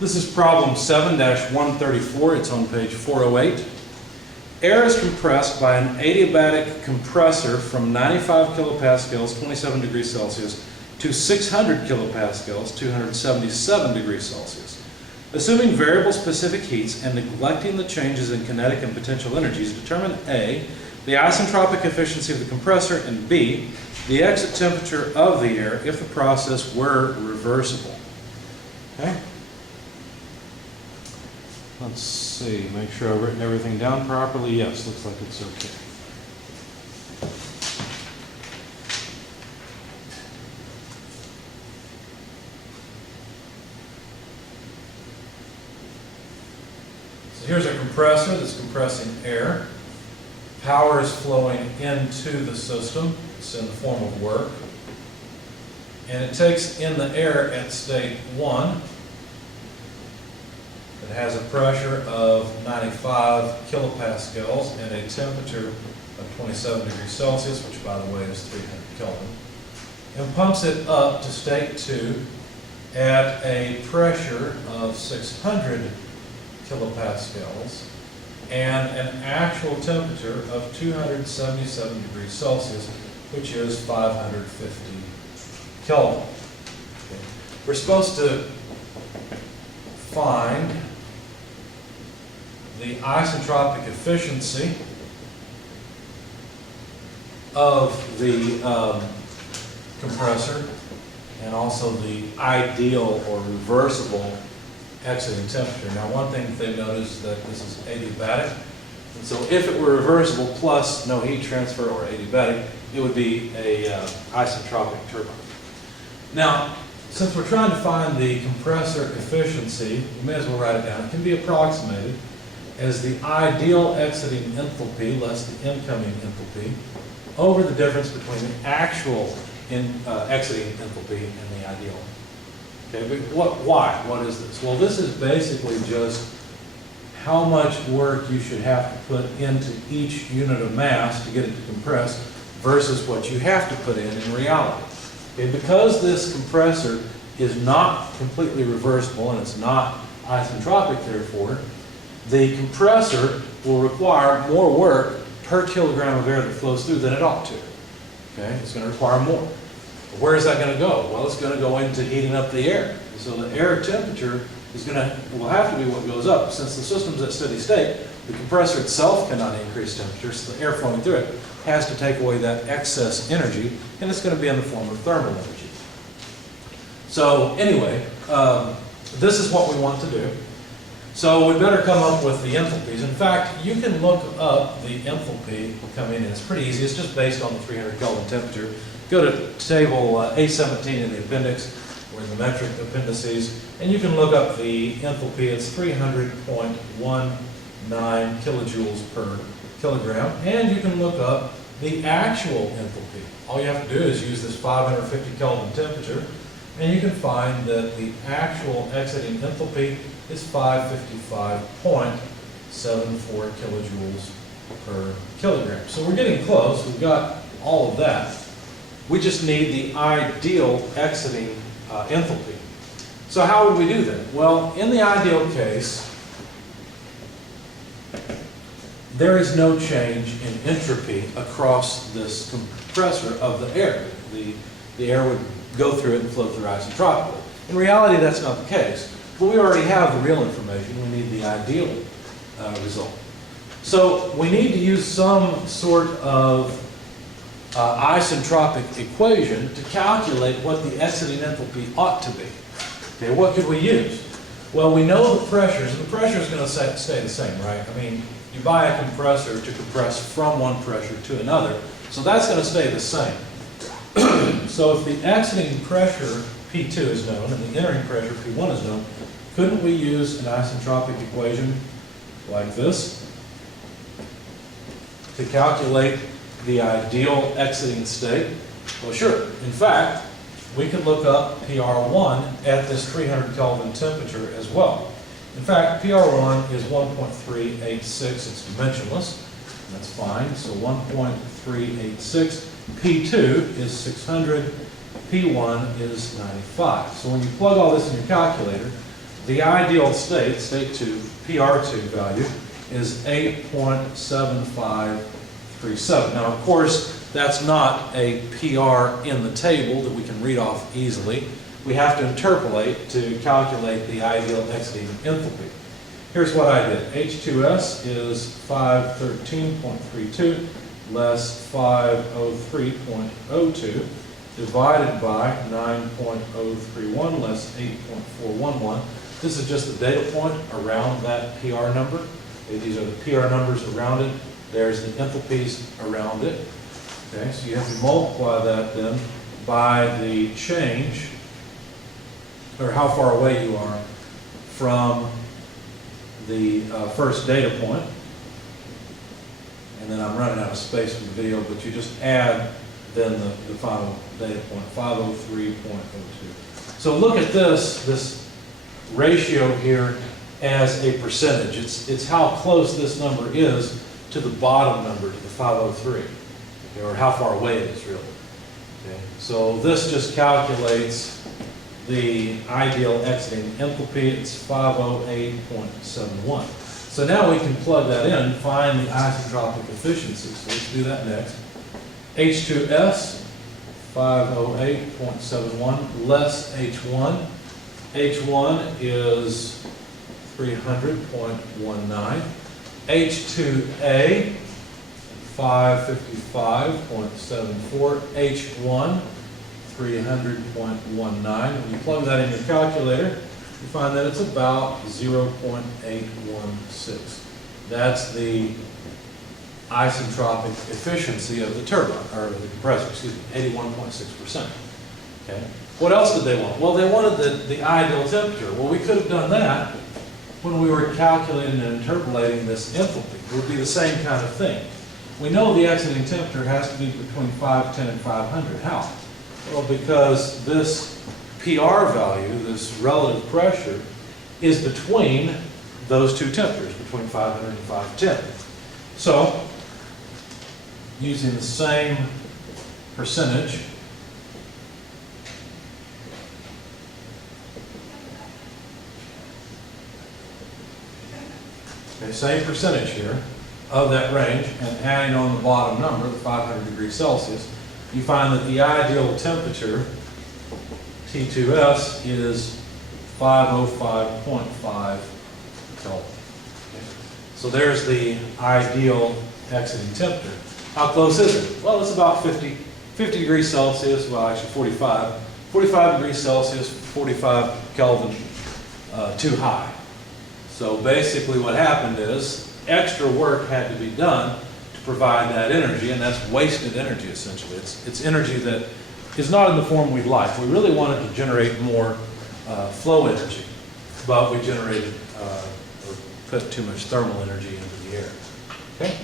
This is problem 7-134. It's on page 408. Air is compressed by an adiabatic compressor from 95 kilopascals, 27 degrees Celsius, to 600 kilopascals, 277 degrees Celsius. Assuming variable specific heats and neglecting the changes in kinetic and potential energies, determine A, the isentropic efficiency of the compressor, and B, the exit temperature of the air if the process were reversible. Okay? Let's see, make sure I've written everything down properly. Yes, looks like it's okay. So here's a compressor that's compressing air. Power is flowing into the system. It's in the form of work. And it takes in the air at state 1. It has a pressure of 95 kilopascals and a temperature of 27 degrees Celsius, which by the way is 300 Kelvin, and pumps it up to state 2 at a pressure of 600 kilopascals and an actual temperature of 277 degrees Celsius, which is 550 Kelvin. Okay. We're supposed to find the isentropic efficiency of the compressor and also the ideal or reversible exiting temperature. Now, one thing that they've noticed is that this is adiabatic, and so if it were reversible plus no heat transfer or adiabatic, it would be a isentropic turbine. Now, since we're trying to find the compressor efficiency, we may as well write it down. It can be approximated as the ideal exiting enthalpy less the incoming enthalpy over the difference between the actual exiting enthalpy and the ideal. Okay, but why? What is this? Well, this is basically just how much work you should have to put into each unit of mass to get it to compress versus what you have to put in reality. Okay, because this compressor is not completely reversible and it's not isentropic, therefore, the compressor will require more work per kilogram of air that flows through than it ought to. Okay, it's going to require more. Where is that going to go? Well, it's going to go into heating up the air. So the air temperature will have to be what goes up. Since the system's at steady state, the compressor itself cannot increase temperature, so the air flowing through it has to take away that excess energy, and it's going to be in the form of thermal energy. So anyway, this is what we want to do. So we better come up with the enthalpies. In fact, you can look up the enthalpy coming in. It's pretty easy. It's just based on the 300 Kelvin temperature. Go to table A17 in the appendix, or in the metric appendices, and you can look up the enthalpy. It's 300.19 kilojoules per kilogram, and you can look up the actual enthalpy. All you have to do is use this 550 Kelvin temperature, and you can find that the actual exiting enthalpy is 555.74 kilojoules per kilogram. So we're getting close. We've got all of that. We just need the ideal exiting enthalpy. So how would we do that? Well, in the ideal case, there is no change in entropy across this compressor of the air. The air would go through it and flow through isentropically. In reality, that's not the case. But we already have the real information. We need the ideal result. So we need to use some sort of isentropic equation to calculate what the exiting enthalpy ought to be. Okay, what could we use? Well, we know the pressures, and the pressure is going to stay the same, right? I mean, you buy a compressor to compress from one pressure to another, so that's going to stay the same. So if the exiting pressure P2 is known and the entering pressure P1 is known, couldn't we use an isentropic equation like this to calculate the ideal exiting state? Well, sure. In fact, we could look up PR1 at this 300 Kelvin temperature as well. In fact, PR1 is 1.386. It's dimensionless. That's fine. So 1.386. P2 is 600. P1 is 95. So when you plug all this in your calculator, the ideal state, state 2, PR2 value, is 8.7537. Now, of course, that's not a PR in the table that we can read off easily. We have to interpolate to calculate the ideal exiting enthalpy. Here's what I did. H2S is 513.32 less 503.02 divided by 9.031 less 8.411. This is just the data point around that PR number. Okay, these are the PR numbers around it. There's the enthalpies around it. Okay, so you have to multiply that then by the change, or how far away you are from the first data point. And then I'm running out of space for the video, but you just add then the final data point, 503.02. So look at this ratio here as a percentage. It's how close this number is to the bottom number, to the 503, okay, or how far away it is really. Okay. So this just calculates the ideal exiting enthalpy. It's 508.71. So now we can plug that in, find the isentropic efficiency. So let's do that next. H2S, 508.71 less H1. H1 is 300.19. H2A, 555.74. H1, 300.19. When you plug that in your calculator, you find that it's about 0.816. That's the isentropic efficiency of the turbine, or the compressor, excuse me, 81.6%. Okay. What else did they want? Well, they wanted the ideal temperature. Well, we could have done that when we were calculating and interpolating this enthalpy. It would be the same kind of thing. We know the exiting temperature has to be between 510 and 500. How? Well, because this PR value, this relative pressure, is between those two temperatures, between 500 and 510. So, using the same percentage, okay, same percentage here of that range, and adding on the bottom number, the 500 degrees Celsius, you find that the ideal temperature, T2S, is 505.5 Kelvin. Okay. So there's the ideal exiting temperature. How close is it? Well, it's about 50 degrees Celsius, well actually 45 degrees Celsius, 45 Kelvin too high. So basically what happened is extra work had to be done to provide that energy, and that's wasted energy essentially. It's energy that is not in the form we'd like. We really wanted to generate more flow energy, but we generated or put too much thermal energy into the air. Okay?